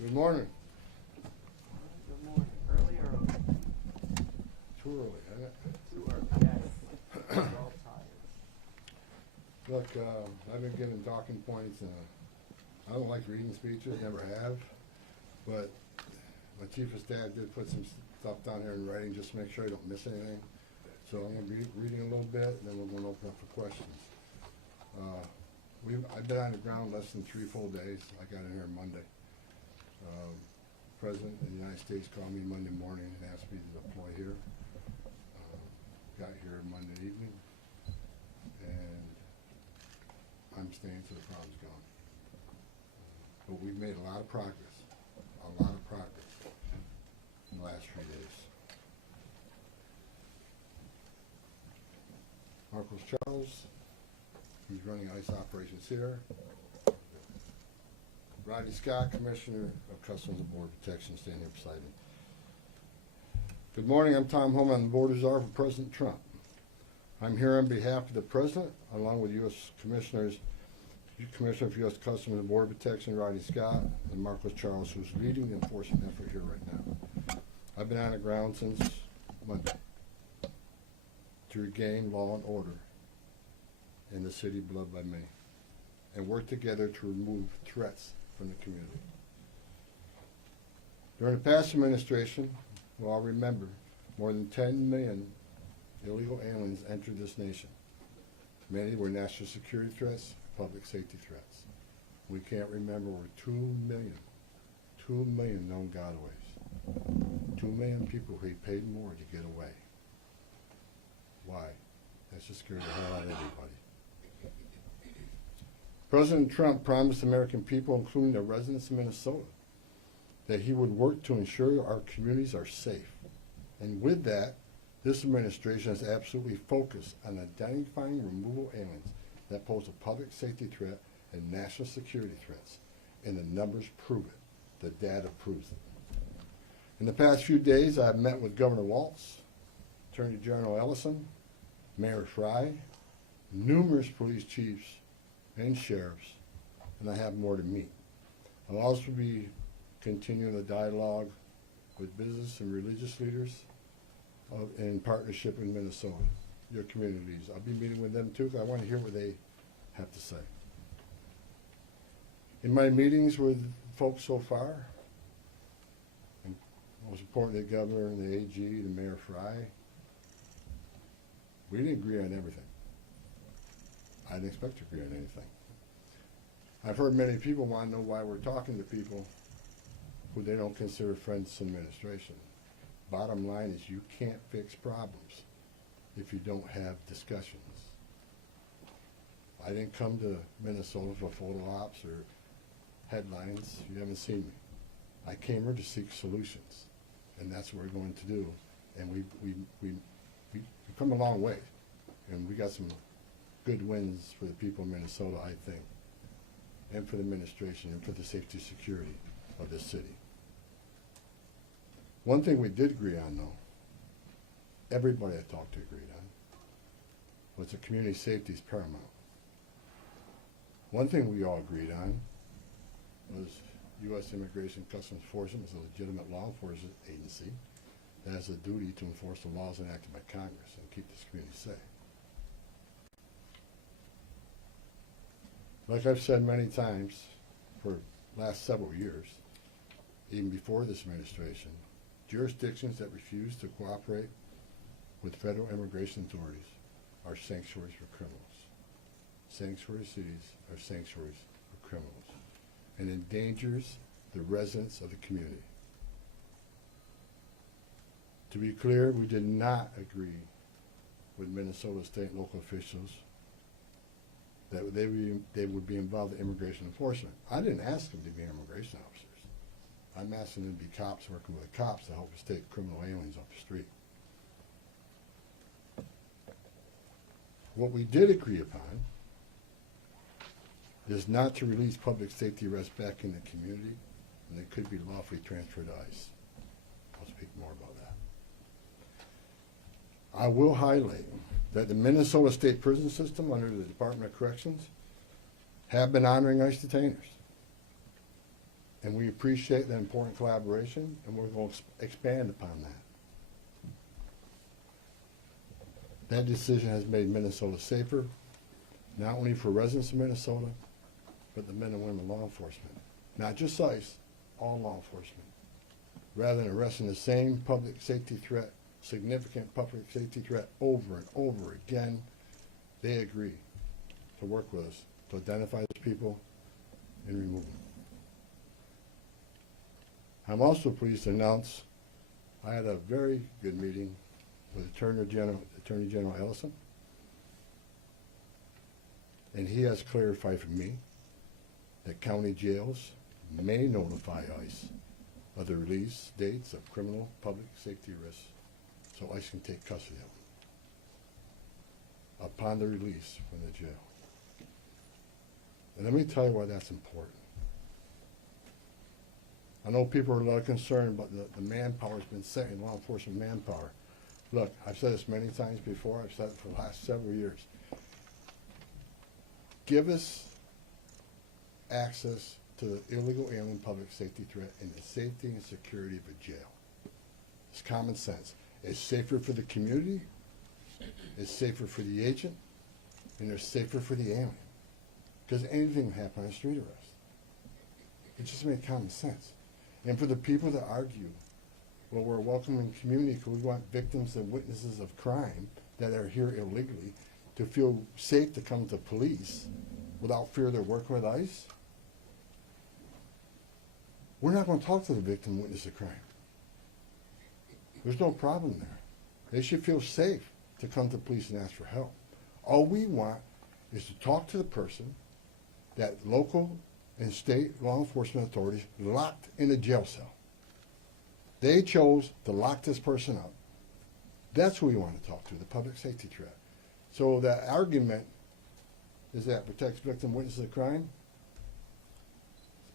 Good morning. Good morning. Early or early? Too early, isn't it? Too early. Yes. We're all tired. Look, I've been given talking points, and I don't like reading speeches, never have. But my chief of staff did put some stuff down here in writing just to make sure I don't miss anything. So I'm going to be reading a little bit, and then we're going to open up for questions. I've been on the ground less than 3 full days. I got in here Monday. President of the United States called me Monday morning and asked me to deploy here. Got here Monday evening, and I'm staying till the problem's gone. But we've made a lot of progress in the last few days. Marcos Charles, he's running ice operations here. Rodney Scott, Commissioner of Customs and Border Protection, standing here beside me. Good morning, I'm Tom Homan, I'm the Border Czar for President Trump. I'm here on behalf of the President, along with U.S. Commissioner of U.S. Customs and Border Protection, Rodney Scott, and Marcos Charles, who's leading the enforcement effort here right now. I've been on the ground since Monday to regain law and order in the city beloved by me, and work together to remove threats from the community. During the past administration, we'll all remember, more than 10 million illegal aliens entered this nation. Many were national security threats, public safety threats. We can't remember over 2 million known gotaways. 2 million people who paid more to get away. Why? That just scared the hell out of everybody. President Trump promised American people, including the residents of Minnesota, that he would work to ensure our communities are safe. And with that, this administration is absolutely focused on identifying removal aliens that pose a public safety threat and national security threats. And the numbers prove it. The data proves it. In the past few days, I've met with Governor Walz, Attorney General Ellison, Mayor Fry, numerous police chiefs and sheriffs, and I have more to meet. I'll also be continuing the dialogue with business and religious leaders in partnership in Minnesota, your communities. I'll be meeting with them too, because I want to hear what they have to say. In my meetings with folks so far, and most importantly, the governor and the AG, the Mayor Fry, we didn't agree on everything. I didn't expect to agree on anything. I've heard many people want to know why we're talking to people who they don't consider friends in administration. Bottom line is you can't fix problems if you don't have discussions. I didn't come to Minnesota for photo ops or headlines. You haven't seen me. I came here to seek solutions, and that's what we're going to do. And we've come a long way, and we got some good wins for the people of Minnesota, I think, and for the administration and for the safety and security of this city. One thing we did agree on, though, everybody I talked to agreed on, was that community safety is paramount. One thing we all agreed on was U.S. Immigration Customs Enforcement is a legitimate law enforcement agency that has a duty to enforce the laws enacted by Congress and keep this community safe. Like I've said many times for the last several years, even before this administration, jurisdictions that refuse to cooperate with federal immigration authorities are sanctuaries for criminals. Sanctuary cities are sanctuaries for criminals, and endangers the residents of the community. To be clear, we did not agree with Minnesota state and local officials that they would be involved in immigration enforcement. I didn't ask them to be immigration officers. I'm asking them to be cops working with cops to help us take criminal aliens off the street. What we did agree upon is not to release public safety arrests back in the community, and they could be lawfully transferred to ICE. I'll speak more about that. I will highlight that the Minnesota State Prison System under the Department of Corrections have been honoring ICE detainers. And we appreciate the important collaboration, and we're going to expand upon that. That decision has made Minnesota safer, not only for residents of Minnesota, but the men and women law enforcement. Not just ICE, all law enforcement. Rather than arresting the same public safety threat, significant public safety threat over and over again, they agree to work with us to identify those people and remove them. I'm also pleased to announce I had a very good meeting with Attorney General Ellison, and he has clarified for me that county jails may notify ICE of the release dates of criminal public safety risks so ICE can take custody of them upon the release from the jail. And let me tell you why that's important. I know people are a lot concerned about the manpower has been set in law enforcement manpower. Look, I've said this many times before. I've said it for the last several years. Give us access to the illegal alien public safety threat and the safety and security of a jail. It's common sense. It's safer for the community, it's safer for the agent, and it's safer for the alien. Because anything can happen on a street arrest. It just makes common sense. And for the people that argue, well, we're a welcoming community because we want victims and witnesses of crime that are here illegally to feel safe to come to police without fear they're working with ICE, we're not going to talk to the victim and witness of crime. There's no problem there. They should feel safe to come to police and ask for help. All we want is to talk to the person that local and state law enforcement authorities locked in a jail cell. They chose to lock this person up. That's who we want to talk to, the public safety threat. So the argument is that protects victim witnesses of crime.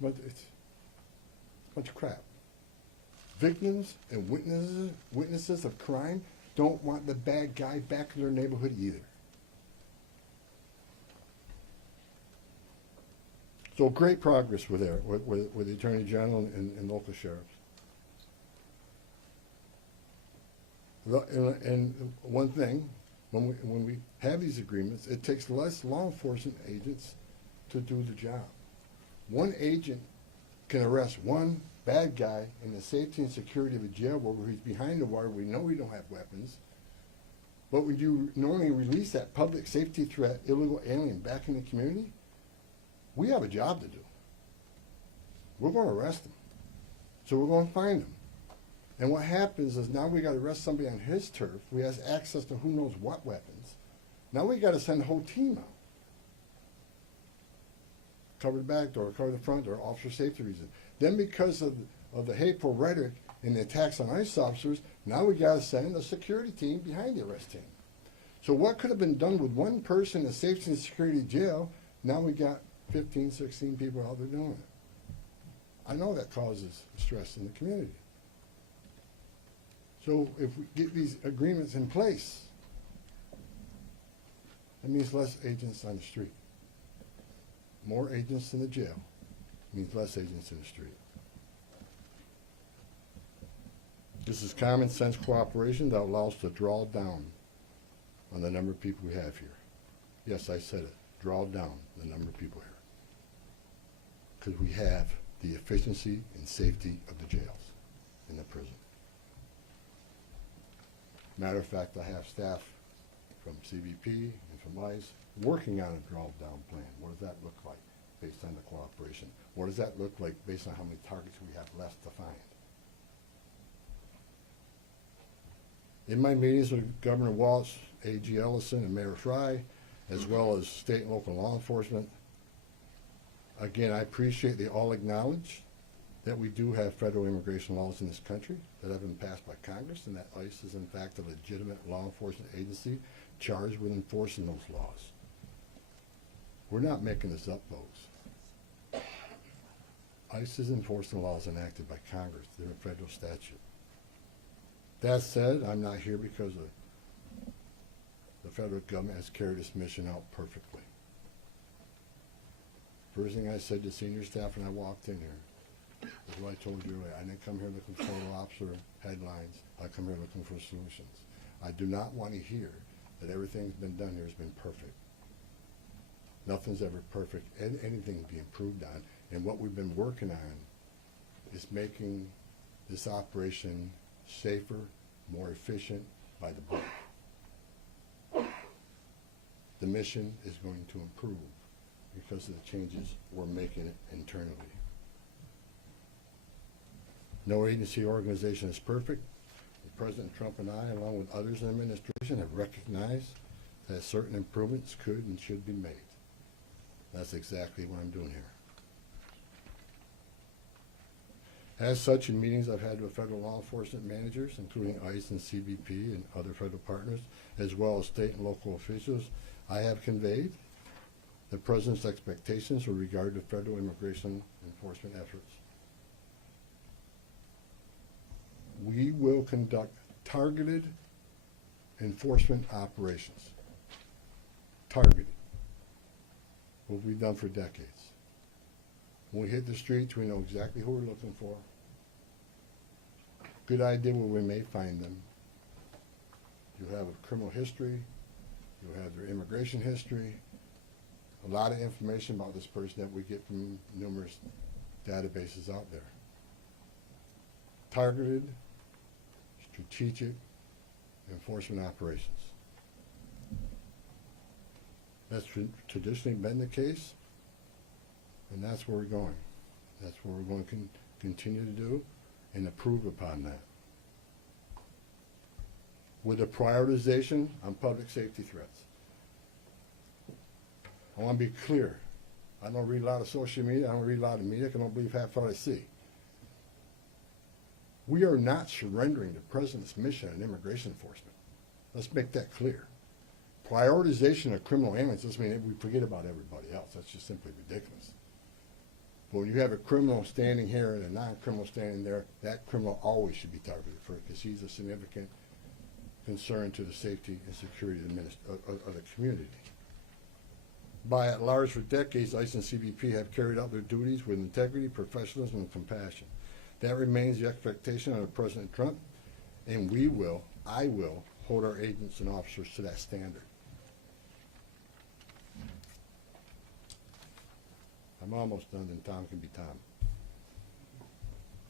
It's a bunch of crap. Victims and witnesses of crime don't want the bad guy back in their neighborhood either. So great progress with the Attorney General and local sheriffs. And one thing, when we have these agreements, it takes less law enforcement agents to do the job. One agent can arrest one bad guy in the safety and security of a jail where he's behind the wire. We know we don't have weapons. But when you normally release that public safety threat, illegal alien back in the community, we have a job to do. We're going to arrest him. So we're going to find him. And what happens is now we got to arrest somebody on his turf who has access to who knows what weapons. Now we got to send the whole team out. Cover the back door, cover the front door, officer safety reasons. Then because of the hateful rhetoric and the attacks on ICE officers, now we got to send a security team behind the arrest team. So what could have been done with one person in a safety and security jail, now we got 15, 16 people out there doing it. I know that causes stress in the community. So if we get these agreements in place, that means less agents on the street. More agents in the jail means less agents in the street. This is common sense cooperation that allows us to draw down on the number of people we have here. Yes, I said it. Draw down the number of people here. Because we have the efficiency and safety of the jails and the prison. Matter of fact, I have staff from CBP and from ICE working on a draw-down plan. What does that look like based on the cooperation? What does that look like based on how many targets we have left to find? In my meetings with Governor Walsh, A.G. Ellison, and Mayor Fry, as well as state and local law enforcement, again, I appreciate they all acknowledge that we do have federal immigration laws in this country that have been passed by Congress, and that ICE is in fact a legitimate law enforcement agency charged with enforcing those laws. We're not making this up, folks. ICE is enforcing laws enacted by Congress. They're a federal statute. That said, I'm not here because the federal government has carried this mission out perfectly. First thing I said to senior staff when I walked in here, That's what I told you earlier. I didn't come here looking for photo ops or headlines. I come here looking for solutions. I do not want to hear that everything's been done here has been perfect. Nothing's ever perfect, and anything can be improved on. And what we've been working on is making this operation safer, more efficient by the book. The mission is going to improve because of the changes we're making internally. No agency or organization is perfect. President Trump and I, along with others in the administration, have recognized that certain improvements could and should be made. That's exactly what I'm doing here. As such, in meetings I've had with federal law enforcement managers, including ICE and CBP and other federal partners, as well as state and local officials, I have conveyed the President's expectations with regard to federal immigration enforcement efforts. We will conduct targeted enforcement operations. Targeted. What we've done for decades. When we hit the streets, we know exactly who we're looking for. Good idea where we may find them. You have a criminal history. You have their immigration history. A lot of information about this person that we get from numerous databases out there. Targeted, strategic enforcement operations. That's traditionally been the case, and that's where we're going. That's what we're going to continue to do and improve upon that. With a prioritization on public safety threats. I want to be clear. I don't read a lot of social media. I don't read a lot of media. I don't believe half what I see. We are not surrendering the President's mission in immigration enforcement. Let's make that clear. Prioritization of criminal aliens doesn't mean that we forget about everybody else. That's just simply ridiculous. But when you have a criminal standing here and a non-criminal standing there, that criminal always should be targeted first because he's a significant concern to the safety and security of the community. By and large, for decades, ICE and CBP have carried out their duties with integrity, professionalism, and compassion. That remains the expectation of President Trump, and I will, hold our agents and officers to that standard. I'm almost done, and Tom can be Tom.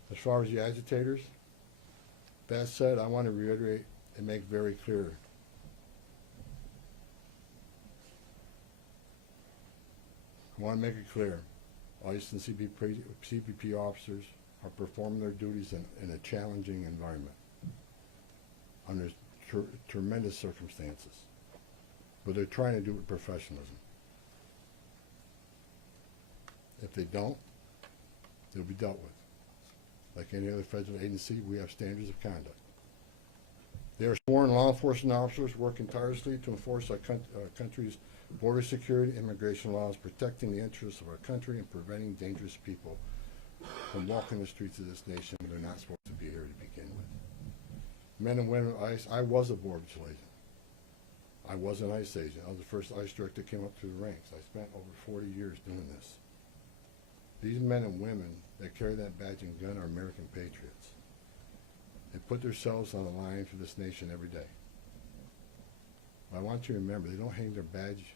As far as the agitators, that said, I want to reiterate and make very clear. I want to make it clear, ICE and CBP officers are performing their duties in a challenging environment under tremendous circumstances, but they're trying to do it with professionalism. If they don't, they'll be dealt with. Like any other federal agency, we have standards of conduct. They are sworn law enforcement officers working tirelessly to enforce our country's border security, immigration laws, protecting the interests of our country and preventing dangerous people from walking the streets of this nation when they're not supposed to be here to begin with. Men and women of ICE, I was a border patrol agent. I was an ICE agent. I was the first ICE director that came up through the ranks. I spent over 40 years doing this. These men and women that carry that badge and gun are American patriots. They put themselves on the line for this nation every day. But I want you to remember, they don't hang their badge,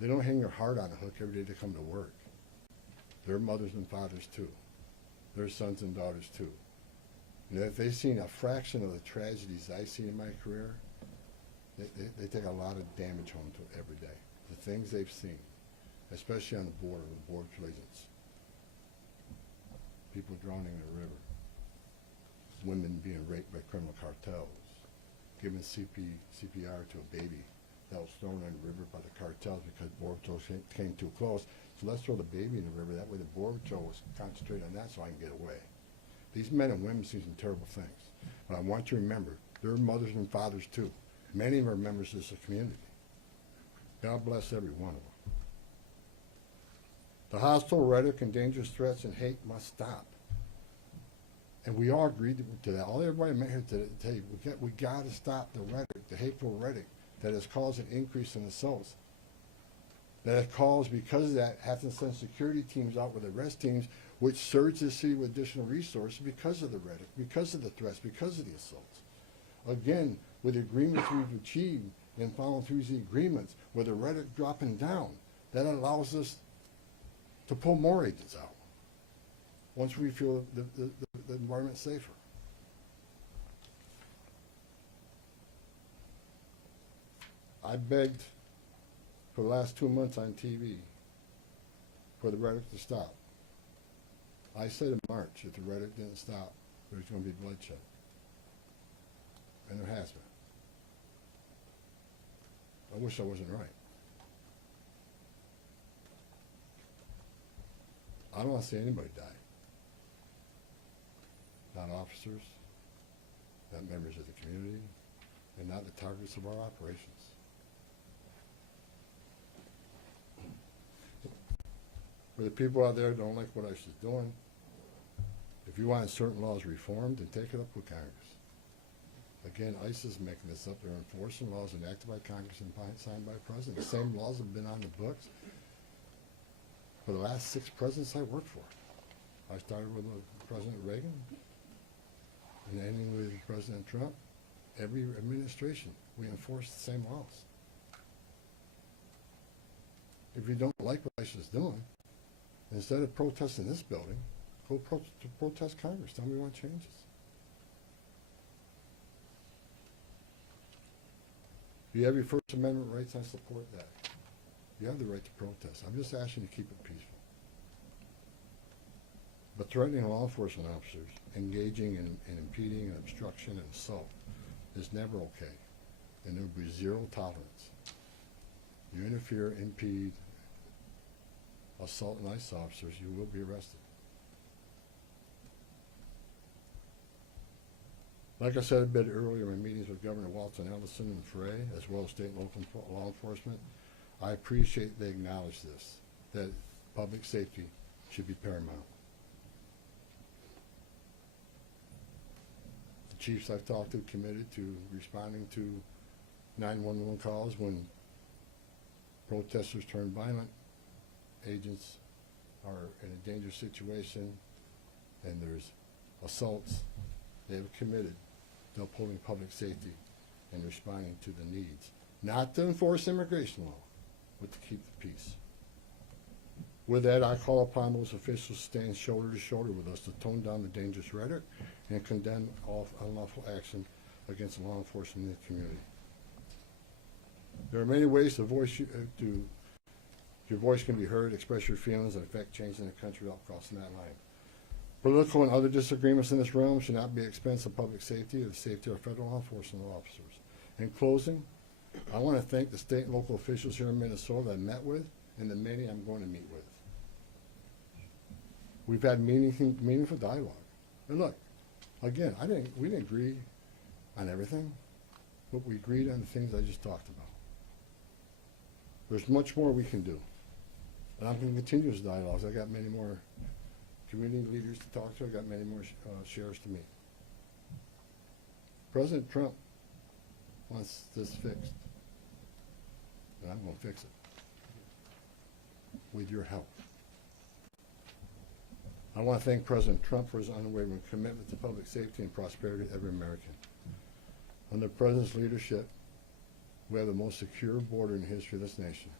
they don't hang their heart on a hook every day they come to work. They're mothers and fathers too. They're sons and daughters too. And if they've seen a fraction of the tragedies I've seen in my career, they take a lot of damage home to every day. The things they've seen, especially on the border with border patrol agents. People drowning in the river. Women being raped by criminal cartels. Giving CPR to a baby that was thrown in the river by the cartels because border patrol came too close. So let's throw the baby in the river. That way the border patrol was concentrated on that so I can get away. These men and women see some terrible things. But I want you to remember, they're mothers and fathers too. Many of them are members of this community. God bless every one of them. The hostile rhetoric and dangerous threats and hate must stop. And we all agreed to that. All everybody met here to tell you, we got to stop the rhetoric, the hateful rhetoric that has caused an increase in assaults. that it calls, because of that, have to send security teams out with arrest teams, which surge the city with additional resources because of the rhetoric, because of the threats, because of the assaults. Again, with the agreements we've achieved and following through the agreements, with the rhetoric dropping down, that allows us to pull more agents out once we feel the environment's safer. I begged for the last 2 months on TV for the rhetoric to stop. I said in March, if the rhetoric didn't stop, there's going to be bloodshed. And there has been. I wish I wasn't right. I don't want to see anybody die. Not officers, not members of the community, and not the targets of our operations. For the people out there who don't like what ICE is doing, if you want certain laws reformed, then take it up with Congress. Again, ICE is making this up. They're enforcing laws enacted by Congress and signed by the President. The same laws have been on the books for the last 6 presidents I worked for. I started with President Reagan and ending with President Trump. Every administration, we enforce the same laws. If you don't like what ICE is doing, instead of protesting this building, go protest Congress. Tell me we want changes. You have your First Amendment rights. I support that. You have the right to protest. I'm just asking you to keep it peaceful. But threatening law enforcement officers, engaging in impeding and obstruction and assault is never okay. And there will be zero tolerance. You interfere, impede, assault an ICE officers, you will be arrested. Like I said a bit earlier in my meetings with Governor Walton Ellison and Frey, as well as state and local law enforcement, I appreciate they acknowledge this, that public safety should be paramount. The chiefs I've talked to committed to responding to 911 calls when protesters turn violent, agents are in a dangerous situation, and there's assaults. They have committed to upholding public safety and responding to the needs, not to enforce immigration law, but to keep the peace. With that, I call upon those officials to stand shoulder to shoulder with us to tone down the dangerous rhetoric and condemn all unlawful action against law enforcement in the community. There are many ways your voice can be heard, express your feelings, and affect change in the country without crossing that line. Political and other disagreements in this realm should not be at the expense of public safety or the safety of federal law enforcement officers. In closing, I want to thank the state and local officials here in Minnesota I met with and the many I'm going to meet with. We've had meaningful dialogue. And look, again, we didn't agree on everything, but we agreed on the things I just talked about. There's much more we can do. And I'm going to continue this dialogue. I got many more community leaders to talk to. I got many more sheriffs to meet. President Trump wants this fixed. And I'm going to fix it. With your help. I want to thank President Trump for his unwavering commitment to public safety and prosperity of every American. Under the President's leadership, we have the most secure border in the history of this nation,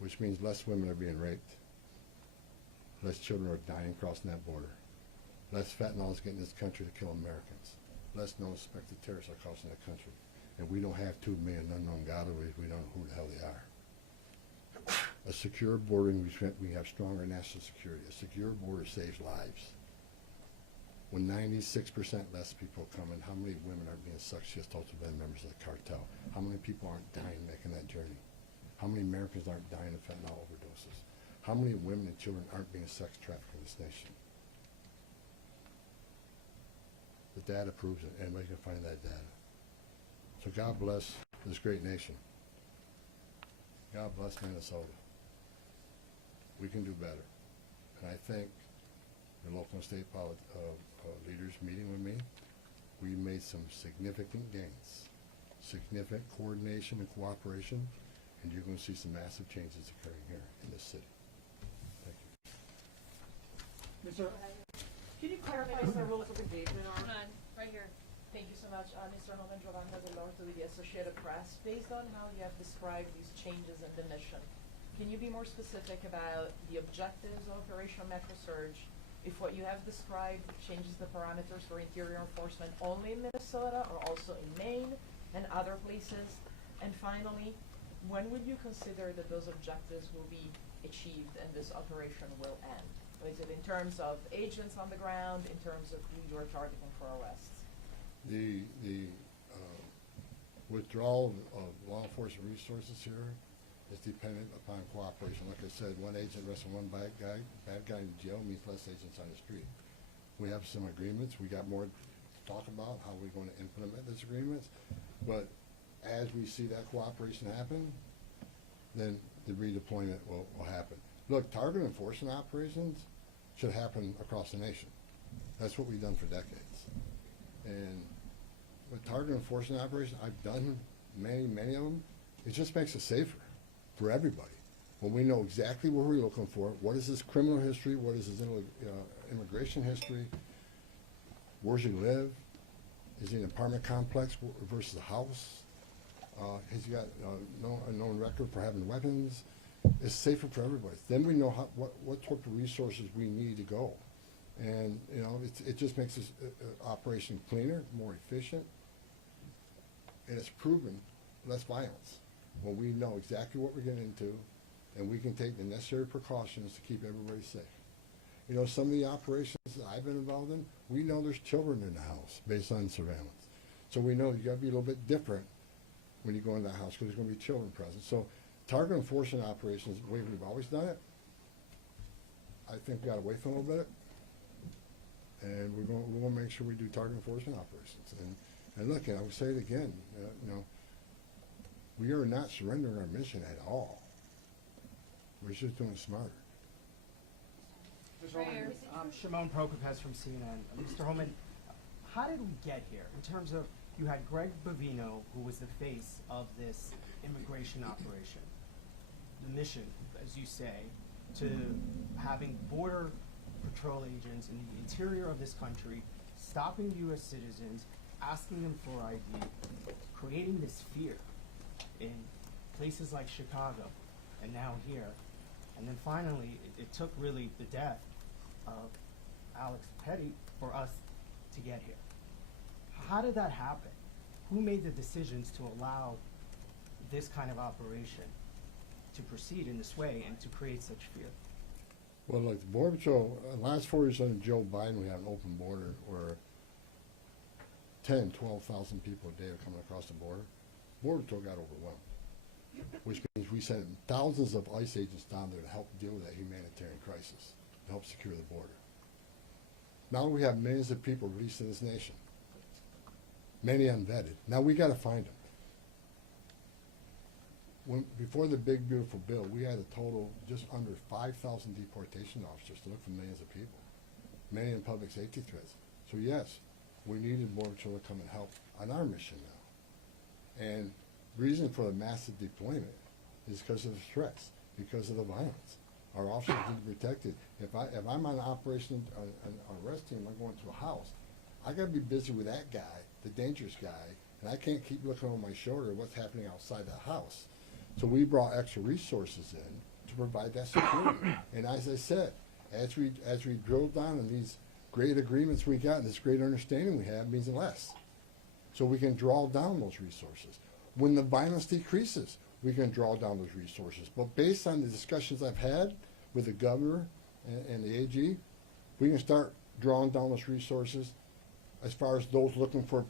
which means less women are being raped, less children are dying crossing that border, less fentanyl is getting in this country to kill Americans, less known suspected terrorists are crossing the country, and we don't have 2 million unknown gotaways. We don't know who the hell they are. A secure border, we have stronger national security. A secure border saves lives. When 96% less people come in, how many women aren't being successfully by members of the cartel? How many people aren't dying making that journey? How many Americans aren't dying of fentanyl overdoses? How many women and children aren't being sex trafficked in this nation? The data proves it. Anybody can find that data. So God bless this great nation. God bless Minnesota. We can do better. And I thank the local and state leaders meeting with me. We made some significant gains, significant coordination and cooperation and you're going to see some massive changes occurring here in this city. Thank you. Mr. Can you clarify what the rules of engagement Hold are? on, right here. Thank you so much, Mr. Homan, Giovanna Delorto with the Associated Press. Based on how you have described these changes in the mission, can you be more specific about the objectives of Operation Metro Surge? If what you have described changes the parameters for interior enforcement only in Minnesota or also in Maine and other places? And finally, when would you consider that those objectives will be achieved and this operation will end? Is it in terms of agents on the ground, in terms of who you're targeting for arrests? The withdrawal of law enforcement resources here is dependent upon cooperation. Like I said, one agent arresting one bad guy in jail means less agents on the street. We have some agreements. We got more to talk about how we're going to implement those agreements. But as we see that cooperation happen, then the redeployment will happen. Look, target enforcement operations should happen across the nation. That's what we've done for decades. And with target enforcement operations, I've done many of them. It just makes it safer for everybody. When we know exactly what we're looking for, what is his criminal history, what is his immigration history, where's he live, is he in an apartment complex versus a house, has he got a known record for having weapons. It's safer for everybody. Then we know what type of resources we need to go. And, you know, it just makes this operation cleaner, more efficient, and it's proven less violence. When we know exactly what we're getting into, and we can take the necessary precautions to keep everybody safe. You know, some of the operations that I've been involved in, we know there's children in the house based on surveillance. So we know you got to be a little bit different when you go into the house because there's going to be children present. So target enforcement operations, the way we've always done it, I think we got away from a little bit. And we're going to make sure we do target enforcement operations. And look, and I will say it again, you know, we are not surrendering our mission at all. We're just doing it smarter. Mr. Homan, Shimon Prokopez from CNN. Mr. Homan, how did we get here in terms of, you had Greg Bovino, who was the face of this immigration operation. The mission, as you say, to having border patrol agents in the interior of this country, stopping U.S. citizens, asking them for ID, creating this fear in places like Chicago and now here. And then finally, it took really the death of Alex Petty for us to get here. How did that happen? Who made the decisions to allow this kind of operation to proceed in this way and to create such fear? Well, look, the Border Patrol, last 4 years under Joe Biden, we had an open border where 10, 12,000 people a day are coming across the border. Border Patrol got overwhelmed, which means we sent thousands of ICE agents down there to help deal with that humanitarian crisis, to help secure the border. Now we have millions of people released in this nation, many unvetted. Now we got to find them. Before the big, beautiful bill, we had a total just under 5,000 deportation officers to look for millions of people, many in public safety threats. So yes, we needed Border Patrol to come and help on our mission now. And reason for the massive deployment is because of the threats, because of the violence. Our officers need to be protected. If I'm on an operation, an arrest team, I'm going to a house, I got to be busy with that guy, the dangerous guy, and I can't keep looking over my shoulder at what's happening outside the house. So we brought extra resources in to provide that security. And as I said, as we drill down on these great agreements we got and this great understanding we have means less. So we can draw down those resources. When the violence decreases, we can draw down those resources. But based on the discussions I've had with the governor and the AG, we can start drawing down those resources as far as those looking for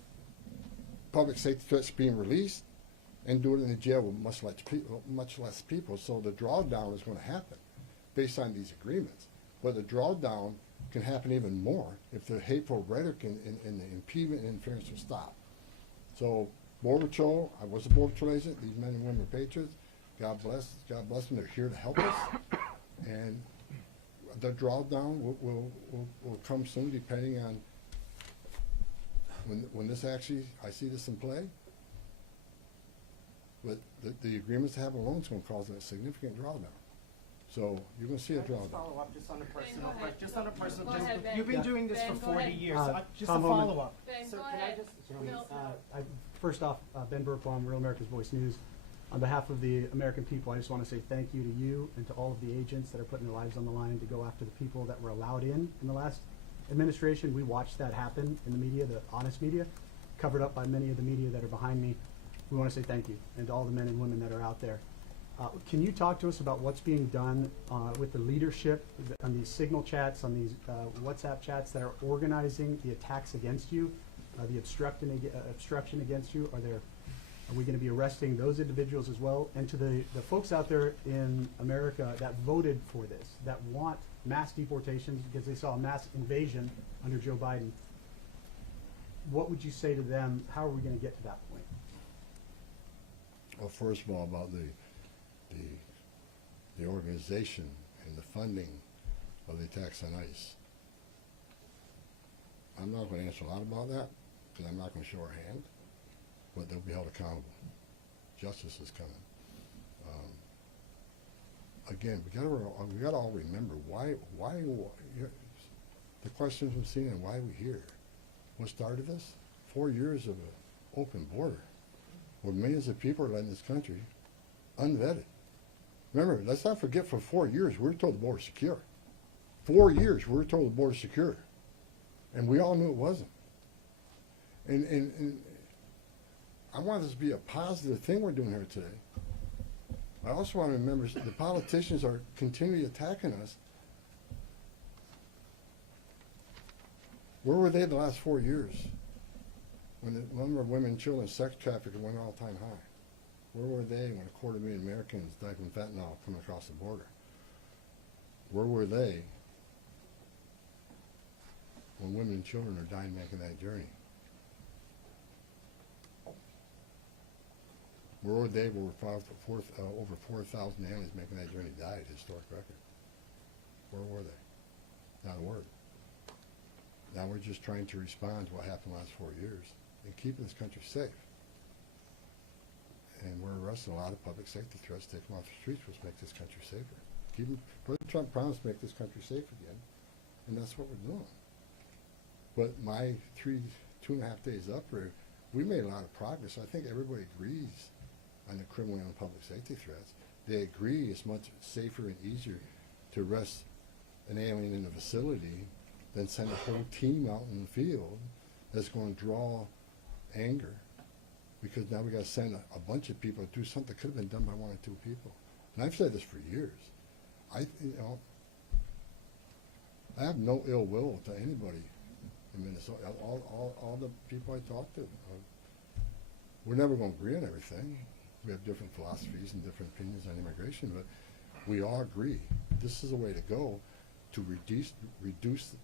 public safety threats being released, and do it in the jail with much less people. So the drawdown is going to happen based on these agreements. But the drawdown can happen even more if the hateful rhetoric and the impediment and interference will stop. So Border Patrol, I was a Border Patrol agent. These men and women are patriots. God bless them. They're here to help us. And the drawdown will come soon, depending on when this actually, I see this in play. but the agreements to have a loan is going to cause a significant drawdown. So you're going to see a Can I just drawdown. follow up just on a personal, ahead. just on a personal, Go ahead, Ben. you've been doing this Ben, for go 40 ahead. years, just a Tom Homan. follow-up. Ben, So go can I ahead. just- Bill. First off, Ben Burkbaum, Real America's Voice News. On behalf of the American people, I just want to say thank you to you and to all of the agents that are putting their lives on the line to go after the people that were allowed in the last administration. We watched that happen in the media, the honest media, covered up by many of the media that are behind me. We want to say thank you, and to all the men and women that are out there. Can you talk to us about what's being done with the leadership on these signal chats, on these WhatsApp chats that are organizing the attacks against you, the obstruction against you? Are we going to be arresting those individuals as well? And to the folks out there in America that voted for this, that want mass deportations because they saw a mass invasion under Joe Biden, what would you say to them? How are we going to get to that point? Well, first of all, about the organization and the funding of the attacks on ICE. I'm not going to answer a lot about that because I'm not going to show our hand, but they'll be held accountable. Justice is coming. Again, we got to all remember why the questions we're seeing and why we're here. What started this? 4 years of an open border, where millions of people are in this country unvetted. Remember, let's not forget, for 4 years we were told the border's secure. 4 years we were told the border's secure, and we all knew it wasn't. And I want this to be a positive thing we're doing here today. I also want to remember the politicians are continually attacking us. Where were they the last 4 years when the number of women, children, sex trafficking went all-time high? Where were they when 250,000 Americans died from fentanyl coming across the border? Where were they when women and children are dying making that journey? Where were they when over 4,000 aliens making that journey died, historic record? Where were they? Not a word. Now we're just trying to respond to what happened the last 4 years and keeping this country safe. And we're arresting a lot of public safety threats, take them off the streets, which make this country safer. President Trump promised to make this country safe again, and that's what we're doing. But my 2.5 days up here, we made a lot of progress. I think everybody agrees on the criminal and public safety threats. They agree it's much safer and easier to arrest an alien in a facility than send a whole team out in the field that's going to draw anger, because now we got to send a bunch of people to do something that could have been done by 1 or 2 people. And I've said this for years. I have no ill will to anybody in Minnesota. All the people I talk to, we're never going to agree on everything. We have different philosophies and different opinions on immigration, but we all agree this is a way to go to reduce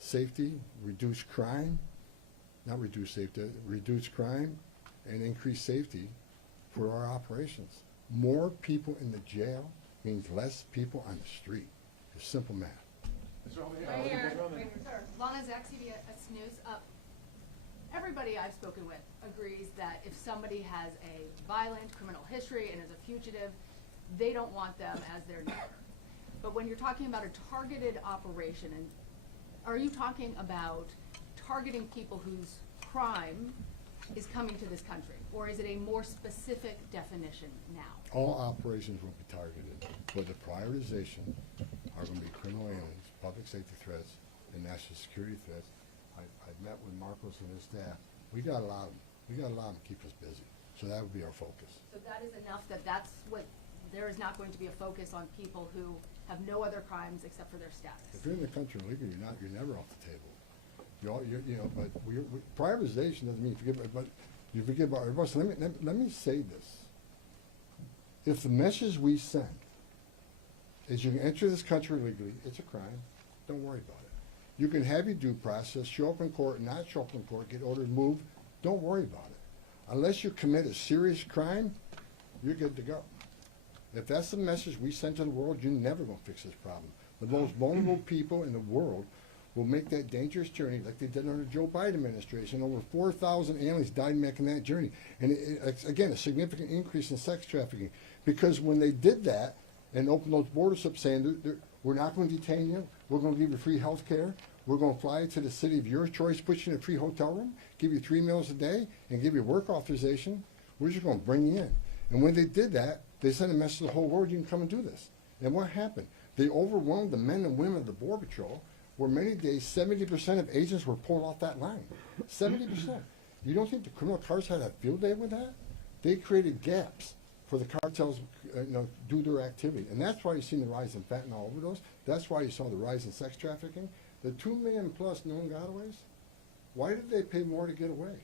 safety, reduce crime, not reduce safety, reduce crime and increase safety for our operations. More people in the jail means less people on the street. It's simple math. Right here. Lana Zach, CBS News. Everybody I've spoken with agrees that if somebody has a violent criminal history and is a fugitive, they don't want them as their neighbor. But when you're talking about a targeted operation, and are you talking about targeting people whose crime is coming to this country, or is it a more specific definition now? All operations will be targeted, but the prioritization are going to be criminal aliens, public safety threats, and national security threats. I've met with Marcos and his staff. We got a lot of them to keep us busy. So that would be our focus. So that is enough that's what, there is not going to be a focus on people who have no other crimes except for their status. If you're in the country illegally, you're never off the table. But prioritization doesn't mean you forget about everybody. So let me say this. If the message we send is you can enter this country illegally, it's a crime, don't worry about it. You can have your due process, show up in court, not show up in court, get ordered moved, don't worry about it. Unless you commit a serious crime, you're good to go. If that's the message we send to the world, you're never going to fix this problem. The most vulnerable people in the world will make that dangerous journey like they did under the Joe Biden administration. Over 4,000 aliens died making that journey. And it's, again, a significant increase in sex trafficking. Because when they did that and opened those borders up saying, we're not going to detain you, we're going to give you free health care, we're going to fly you to the city of your choice, put you in a free hotel room, give you 3 meals a day, and give you work authorization, we're just going to bring you in. And when they did that, they sent a message to the whole world, you can come and do this. And what happened? They overwhelmed the men and women of the Border Patrol, where many days 70% of agents were pulled off that line. 70%. You don't think the criminal cartels had a field day with that? They created gaps for the cartels, do their activity. And that's why you've seen the rise in fentanyl overdose. That's why you saw the rise in sex trafficking. The 2 million plus known gotaways, why did they pay more to get away?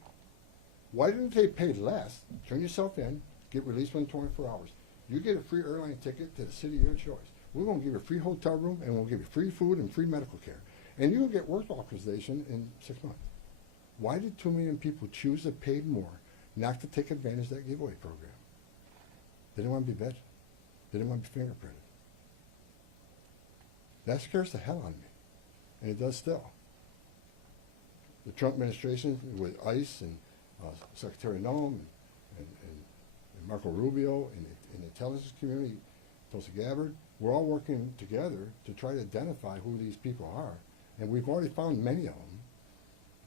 Why didn't they pay less, turn yourself in, get released within 24 hours? You get a free airline ticket to the city of your choice. We're going to give you a free hotel room, and we'll give you free food and free medical care. And you'll get work authorization in 6 months. Why did 2 million people choose to pay more not to take advantage of that giveaway program? They didn't want to be vetted. They didn't want to be fingerprinted. That scares the hell out of me. And it does still. The Trump administration with ICE and Secretary Noem and Marco Rubio and the intelligence community, Tulsi Gabbard, we're all working together to try to identify who these people are. And we've already found many of them.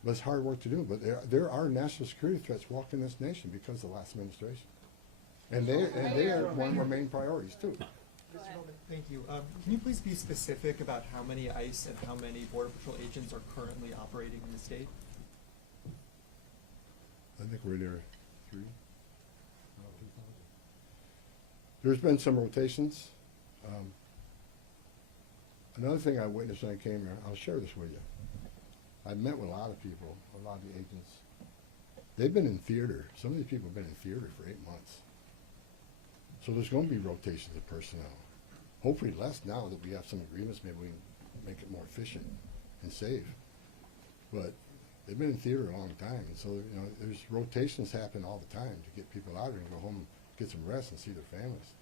But it's hard work to do. But there are national security threats walking this nation because of the last administration. And they are one of our main priorities, too. Mr. Homan, thank you. Can you please be specific about how many ICE and how many Border Patrol agents are currently operating in the state? I think we're there 3. There's been some rotations. Another thing I witnessed when I came here, I'll share this with you. I met with a lot of people, a lot of the agents. They've been in theater. Some of these people have been in theater for 8 months. So there's going to be rotations of personnel. Hopefully less now that we have some agreements, maybe we can make it more efficient and safe. But they've been in theater a long time, and so there's rotations happen all the time to get people out here and go home, get some rest, and see their families.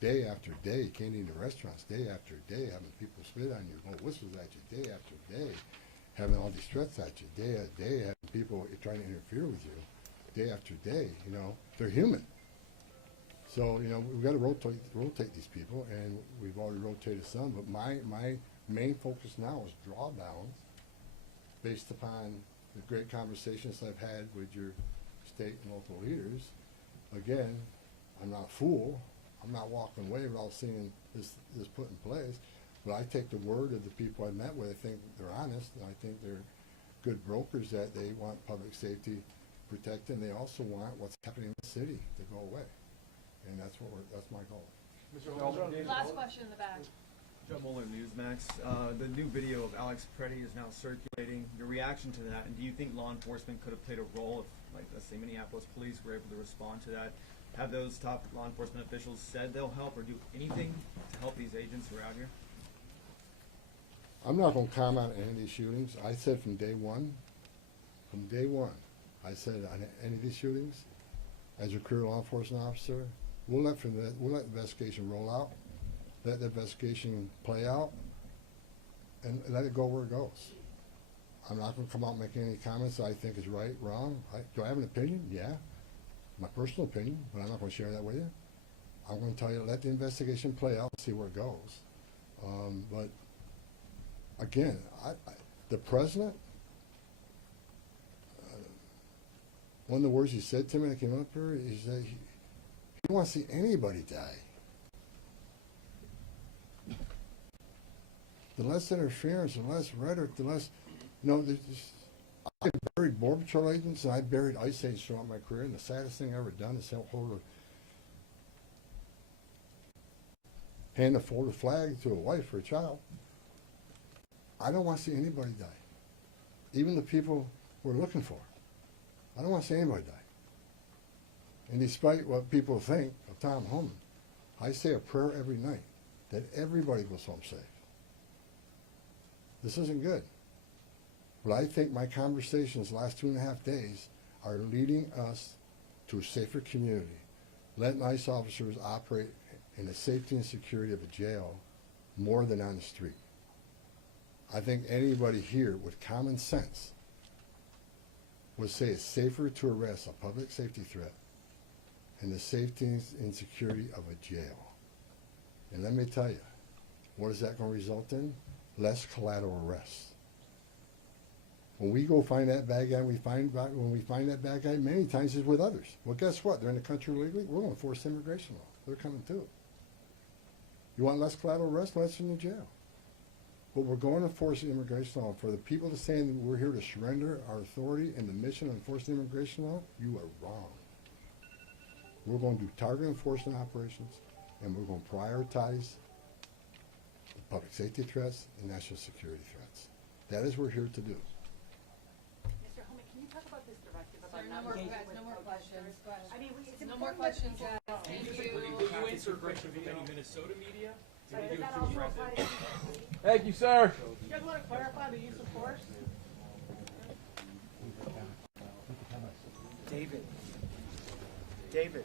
Day after day, you can't eat in restaurants. Day after day, having people spit on you, blow whistles at you. Day after day, having all these threats at you. Day after day, having people trying to interfere with you. Day after day, they're human. So we've got to rotate these people, and we've already rotated some. But my main focus now is drawdowns, based upon the great conversations I've had with your state and local leaders. Again, I'm not a fool. I'm not walking away without seeing this put in place. But I take the word of the people I met with. I think they're honest, and I think they're good brokers, that they want public safety protected, and they also want what's happening in the city to go away. And that's my goal. Mr. Homan. Last question in the back. Joe Mueller, Newsmax. The new video of Alex Preddy is now circulating. Your reaction to that, and do you think law enforcement could have played a role if, let's say, Minneapolis police were able to respond to that? Have those top law enforcement officials said they'll help or do anything to help these agents who are out here? I'm not going to comment on any of these shootings. I said from day one, I said on any of these shootings, as a career law enforcement officer, we'll let the investigation roll out, let the investigation play out, and let it go where it goes. I'm not going to come out and make any comments that I think is right, wrong. Do I have an opinion? Yeah, my personal opinion, but I'm not going to share that with you. I'm going to tell you, let the investigation play out and see where it goes. But again, the president, one of the words he said to me when I came up here is that he don't want to see anybody die. The less interference, the less rhetoric, the less, I've buried Border Patrol agents and I've buried ICE agents throughout my career, and the saddest thing I've ever done is hand a folded flag to a wife or a child. I don't want to see anybody die, even the people we're looking for. I don't want to see anybody die. And despite what people think of Tom Homan, I say a prayer every night that everybody goes home safe. This isn't good. But I think my conversations the last 2.5 days are leading us to a safer community, letting ICE officers operate in the safety and security of a jail more than on the street. I think anybody here with common sense would say it's safer to arrest a public safety threat and the safety and security of a jail. And let me tell you, what is that going to result in? Less collateral arrests. When we go find that bad guy, when we find that bad guy, many times it's with others. Well, guess what? They're in the country illegally. We're going to force immigration law. They're coming too. You want less collateral arrest? Let's in the jail. But we're going to force immigration law. For the people to say that we're here to surrender our authority and the mission of enforcing immigration law, you are wrong. We're going to do target enforcement operations, and we're going to prioritize the public safety threats and national security threats. That is what we're here to do. Mr. Homan, can you talk about this directive Sir, about no not more, engaging guys, with no more questions. protesters? I mean, it's No more important that questions, people guys. know. Thank Will you answer questions from any Minnesota media? So we do a true president. Thank you, sir. You guys want to clarify the use of force? David. David.